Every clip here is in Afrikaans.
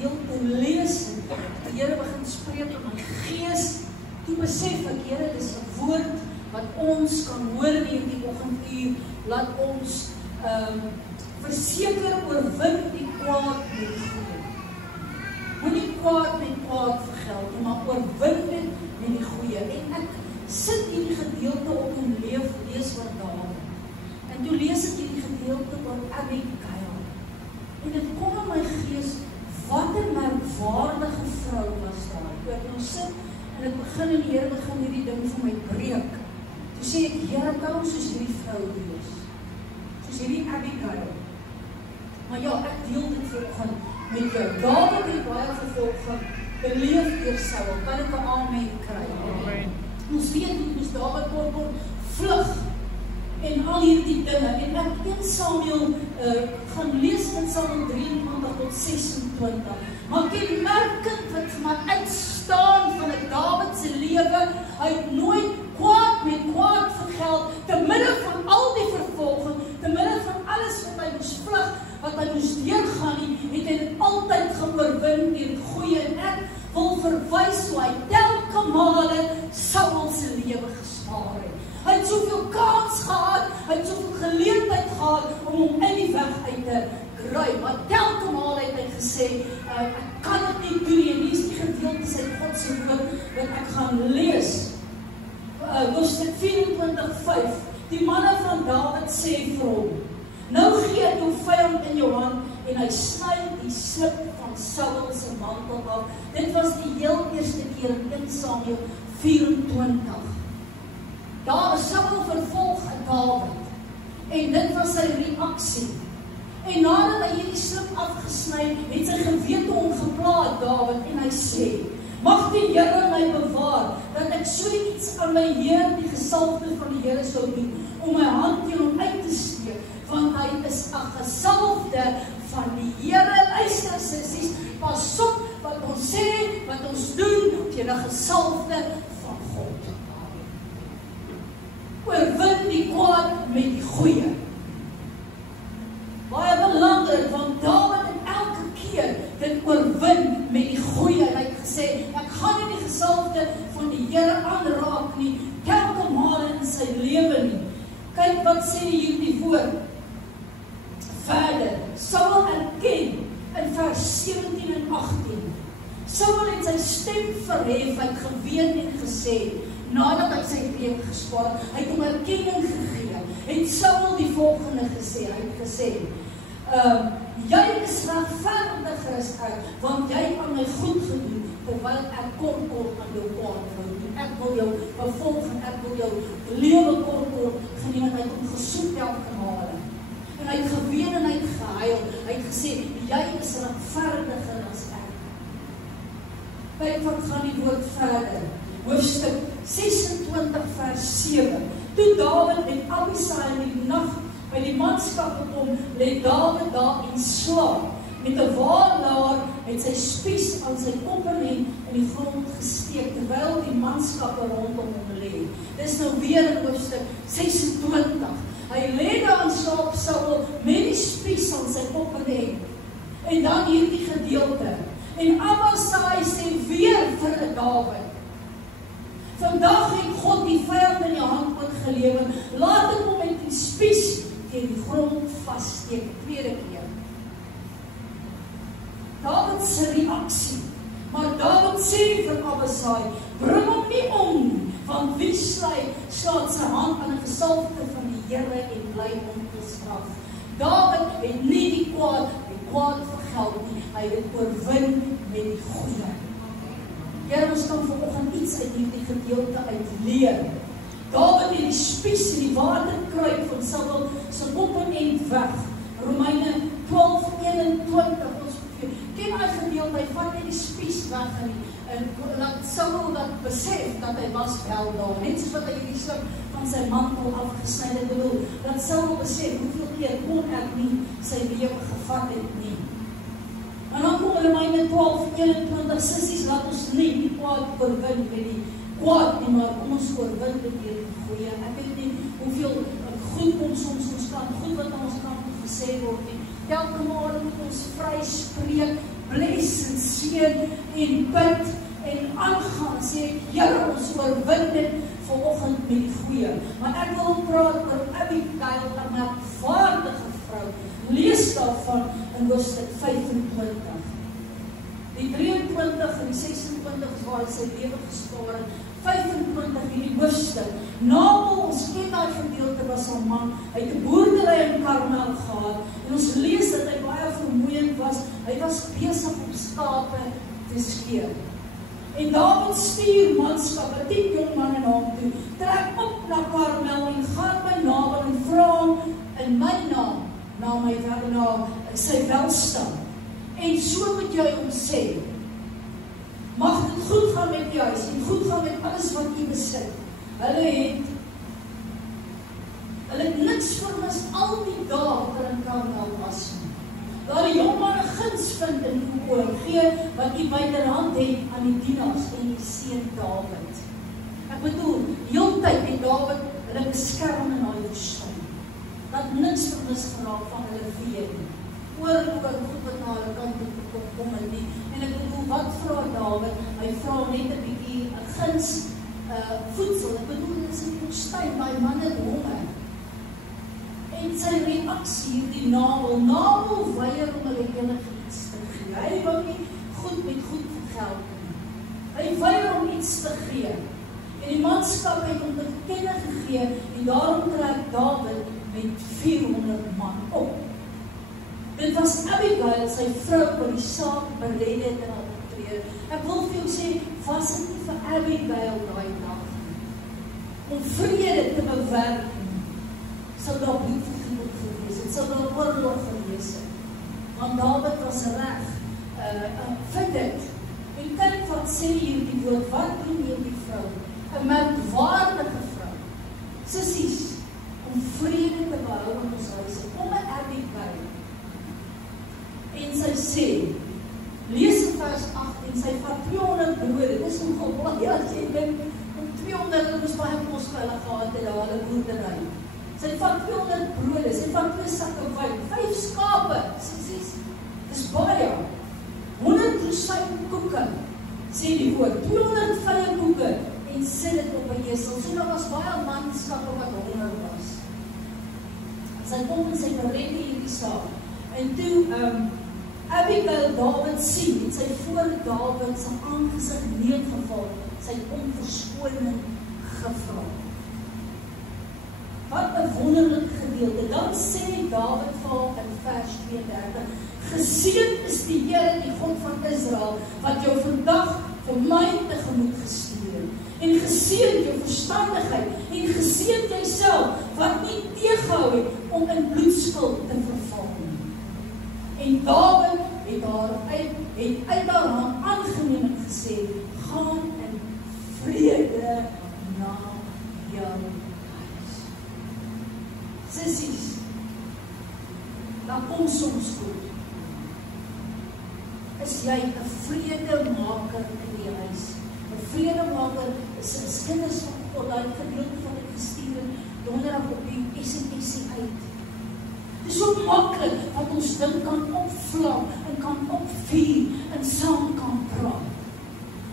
gedeelte lees, die Here begin spreek in my gees, toe besef ek, Here, dis 'n woord wat ons kan hoor in hierdie oggenduur, laat ons verseker oorwin die kwaad met goeie. Moenie kwaad met kwaad vergeld nie, maar oorwin dit met die goeie. En ek sit hierdie gedeelte op en lees oor Dawid. En toe lees ek hierdie gedeelte oor Abigail. En dit kom in my gees, wat 'n merkwaardige vrou was daar. Toe ek nou sit en ek begin en die Here begin hierdie ding vir my breek. Toe sê ek, Here, kan ons soos hierdie vrou wees? Soos hierdie Abigail. Maar ja, ek deel dit vanoggend met jou. Dawid het baie vervolging beleef deur Saul. Kan ek 'n amen kry? Amen. Ons weet hoe moes Dawid kort vlug en al hierdie dinge. En ek 1 Samuel gaan lees in Samuel 23 tot 26. Maar kenmerkend wat vir my uitstaan van 'n Dawid se lewe, hy het nooit kwaad met kwaad vergeld, te midde van al die vervolging, te midde van alles wat hy moes vlug, wat hy moes deurgaan nie, het hy dit altyd geoorwin deur goeie. En ek wil verwys hoe hy telke male Saul se lewe gespaar het. Hy het soveel kans gehad, hy het soveel geleentheid gehad om hom in die weg uit te kry, maar telke male het hy gesê, ek kan dit nie doen nie, en hier is die gedeelte uit God se woord wat ek gaan lees. Hoofstuk 24:5, die manne van Dawid sê vir hom, nou gee ek jou vyand in jou hand, en hy sny die slip van Saul se mantel af. Dit was die heel eerste keer in 1 Samuel 24. Daar is Saul vervolg aan Dawid, en dit was sy reaksie. En nadat hy hierdie slip afgesny, het sy gewete hom gepla, Dawid, en hy sê, mag die Here my bewaar, dat ek so iets aan my Heer, die gesalfde van die Here sou doen, om my hand teen hom uit te steek, want hy is 'n gesalfde van die Here. Luister, sissies, pas op wat ons sê, wat ons doen, teen 'n gesalfde van God. Oorwin die kwaad met die goeie. Baie belangrik, want Dawid het elke keer dit oorwin met die goeie. En hy het gesê, ek gaan nie die gesalfde van die Here aanraak nie, telke male in sy lewe nie. Kyk wat sê hierdie woord. Verder, Saul erken in vers 17 en 18. Saul het sy stem verhef, hy het geween en gesê, nadat hy sy reuk gespaar, hy het hom erkenning gegee, het Saul die volgende gesê, hy het gesê, jy is regverdiger as ek, want jy aan my goed gedoen, terwyl ek kort aan jou kwaad wil doen. Ek wil jou bevolg en ek wil jou lewe kort geneem, en hy het hom gesoek telke male. En hy het geween en hy het gehuil, hy het gesê, jy is regverdiger as ek. Kyk wat gaan die woord verder. Hoofstuk 26 vers 7. Toe Dawid met Abisai in die nag by die manskap gekom, lê Dawid daar en slaap. Met 'n waarlaar het sy spies aan sy kopperhemp in die grond gesteek, terwyl die manskappe rondom hom lê. Dis nou weer in hoofstuk 26. Hy lê daar en slaap, Saul met die spies aan sy kopperhemp. En dan hierdie gedeelte. En Abisai sê weer vir Dawid, vandag het God die vyand in jou hand oorgelewer, laat ek hom met die spies teen die grond vassteek, tweede keer. Dawid se reaksie, maar Dawid sê vir Abisai, bring hom nie om, want wie slaat sy hand aan 'n gesalfde van die Here en bly hom gestraf. Dawid het nie die kwaad vergeld nie, hy het oorwin met die goeie. Here, ons kan vanoggend iets uit hierdie gedeelte uit leer. Dawid het die spies en die waterkruik van Saul se opperhemp weg. Romeine 12:21. Ons ken hy gedeelte, hy vat net die spies weg en laat Saul dat besef dat hy was wel daar. Net soos wat hy hierdie slip van sy mantel afgesny het, bedoel, dat Saul besef hoeveel keer kon ek nie sy lewe gevat het nie. En dan kom Romeine 12:21, sissies, laat ons nie die kwaad oorwin met die kwaad nie, maar kom ons oorwin met die goeie. Ek weet nie hoeveel goed kom soms ons kant, goed wat aan ons kant gesê word nie. Telke male moet ons vry spreek bless en seën en bid en aangaan, sê ek, Here, ons oorwin dit vanoggend met die goeie. Maar ek wil praat oor Abigail, 'n merkwaardige vrou. Lees daarvan in hoofstuk 25. Die 23 en die 26 waar sy lewe gespaar het, 25 hierdie hoofstuk. Nabal, ons ken daai gedeelte, was 'n man, hy het 'n boerdery in Karmel gehad, en ons lees dat hy baie vermoeiend was, hy was besig om skape te skeer. En Dawid stuur manskappe, 10 jong manne na hom toe, trek op na Karmel en gaan by Nabal en vra hom in my naam, na sy welstand. En so moet jy hom sê, mag dit goed gaan met die huis en goed gaan met alles wat jy besit. Hulle het niks vermis al die dae wat in Karmel was. Daar die jong manne guns vind in die oor, gee wat jy byderhand het aan die dienaars en die seun Dawid. Ek bedoel, heeltyd het Dawid hulle beskerm in daai woestyn. Dat niks vermis geraak van hulle vee nie. Oorlog en goed wat na hulle kant toe kom en nie. En ek bedoel, wat vra Dawid? Hy vra net 'n bietjie 'n guns voedsel. Ek bedoel, dit is 'n woestyn, daai manne het honger. En sy reaksie, die Nabal weier om hulle enigiets te gee. Hy wil nie goed met goed vergeld nie. Hy weier om iets te gee. En die manskap het hom te kenne gegee, en daarom trek Dawid met 400 man op. Dit was Abigail, sy vrou, wat die saak bered het en opgetree. Ek wil vir jou sê, was dit nie vir Abigail daai dag om vrede te bewerk, sal daar bloedvergiet gewees het, sal daar oorlog gewees het. Want Dawid was reg vir dit. En kyk wat sê hier die woord, wat doen hierdie vrou? 'n merkwaardige vrou. Sissies, om vrede te behou in ons huise, om 'n Abigail. En sy sê, lees in vers 8, en sy vat 200 brode, dit is nogal baie, as jy dink, om 200, ons baie kos vir hulle gehad het, hulle boerdery. Sy vat 200 brode, sy vat 2 sakke wyn, 5 skape, sissies, dis baie, 100 rozijnkoeke, sê die woord, 200 vrye koeke, en sit dit op 'n esel. So daar was baie manskappe wat honger was. Sy kom en sy bered hierdie saak. En toe Abigail Dawid sien, het sy voor Dawid se aangesig neergeval, sy om verskoning gevra. Wat 'n wonderlike gedeelte. Dan sê Dawid vir haar in vers 32, geseënd is die Here, die God van Israel, wat jou vandag vir my tegemoet gestuur het. En geseënd jou verstandigheid, en geseënd jouself, wat nie teëgehou het om in bloedskuld te verval nie. En Dawid het uit haar hand aangeneem en gesê, gaan in vrede na jou huis. Sissies, dan kom soms goed. Is jy 'n vredemaker in die huis? 'n vredemaker is kinders van God, daai gedeelte wat ek gestuur het, donderdag op die SMS uit. Dit is so maklik wat ons ding kan opvlam en kan opvuur en saam kan praat.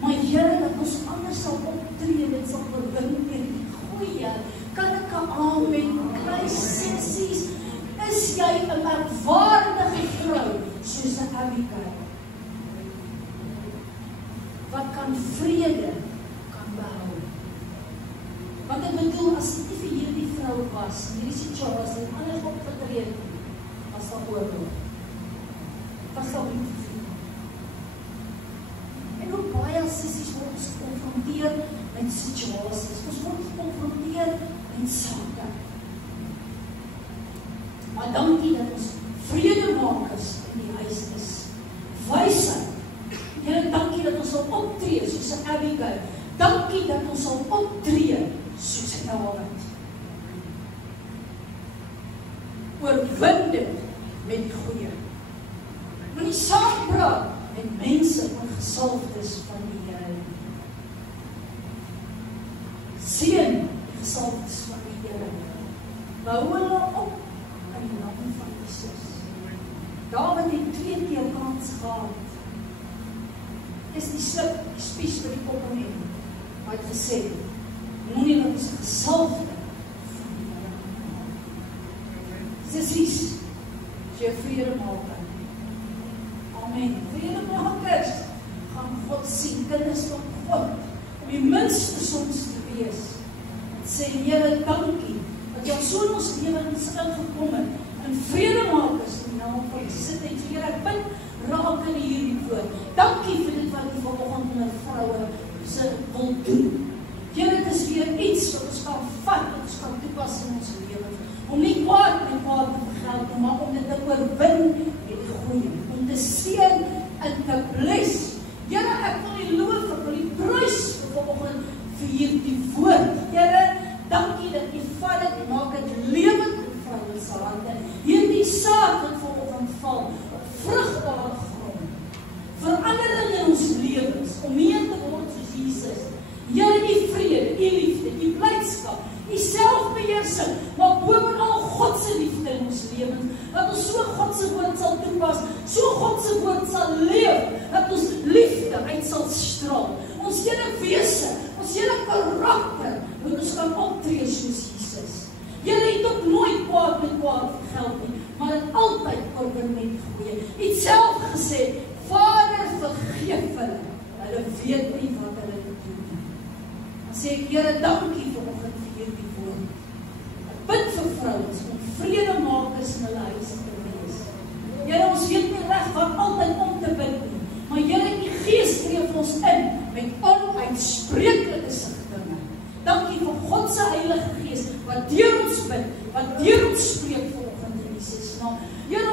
Maar Here, dat ons anders sal optree, dit sal oorwin deur die goeie. Kan ek 'n amen kry, sissies? Is jy 'n merkwaardige vrou soos 'n Abigail? Wat kan vrede kan behou? Want ek bedoel, as dit nie vir hierdie vrou was, hierdie situasie, en anders opgetree het, was daar oorlog. Was daar nie vrede. En ook baie sissies word ons geconfronteer met situasies. Ons word geconfronteer met sake. Maar dankie dat ons vredemakers in die huis is. Wysheid. Here, dankie dat ons sal optree soos 'n Abigail. Dankie dat ons sal optree soos 'n Dawid. Oorwin dit met die goeie. Moenie saam praat met mense ongesalfdes van die Here. Seën die gesalfdes van die Here. Bou hulle op in die naam van Jesus. Dawid het 2 keer kans gehad is die slip, die spies by die kop aan hom. Maar hy het gesê, moenie dat ons gesalfde van die Here aanhaal. Sissies, as jy vredemaker. Amen. Vredemakers gaan God sien, kinders van God, om die minste soms te wees. En sê, Here, dankie, dat jy so in ons lewens ingekom het, en vredemakers in die naam van Jesus het, Here, ek bid, raak in hierdie woord. Dankie vir dit wat jy vanoggend met vroue se wil doen. Here, dit is weer iets wat ons kan vat, wat ons kan toepas in ons lewens. Om nie kwaad met kwaad te vergeld, maar om dit te oorwin met die goeie. Om te seën en te bless. Here, ek wil die loof, ek wil die prys vanoggend vir hierdie woord. Here, dankie dat jy vat dit en maak dit lewend in vroue se hande. Hierdie saad wat vanoggend val, op vrugbare grond. Verandering in ons lewens, om meer te word soos Jesus. Here, die vrede, die liefde, die blydskap, die selfbeheersing, maar bovenal God se liefde in ons lewens, dat ons so God se woord sal toepas, so God se woord sal leef, dat ons liefde uit sal straal. Ons hele wese, ons hele karakter, moet ons kan optree soos Jesus. Here het ook nooit kwaad met kwaad vergeld nie, maar het altyd oorwin met goeie. Het self gesê, Vader, vergeef hulle, hulle weet nie wat hulle doen nie. Dan sê ek, Here, dankie vanoggend vir hierdie woord. Ek bid vir vrouens om vredemakers in hulle huise te wees. Here, ons weet nie reg wat altyd om te bid nie, maar Here, die Gees tree ons in met onuitspreeklike sigtinge. Dankie vir God se Heilige Gees wat deur ons bid, wat deur ons spreek vanoggend in Jesus naam. Here,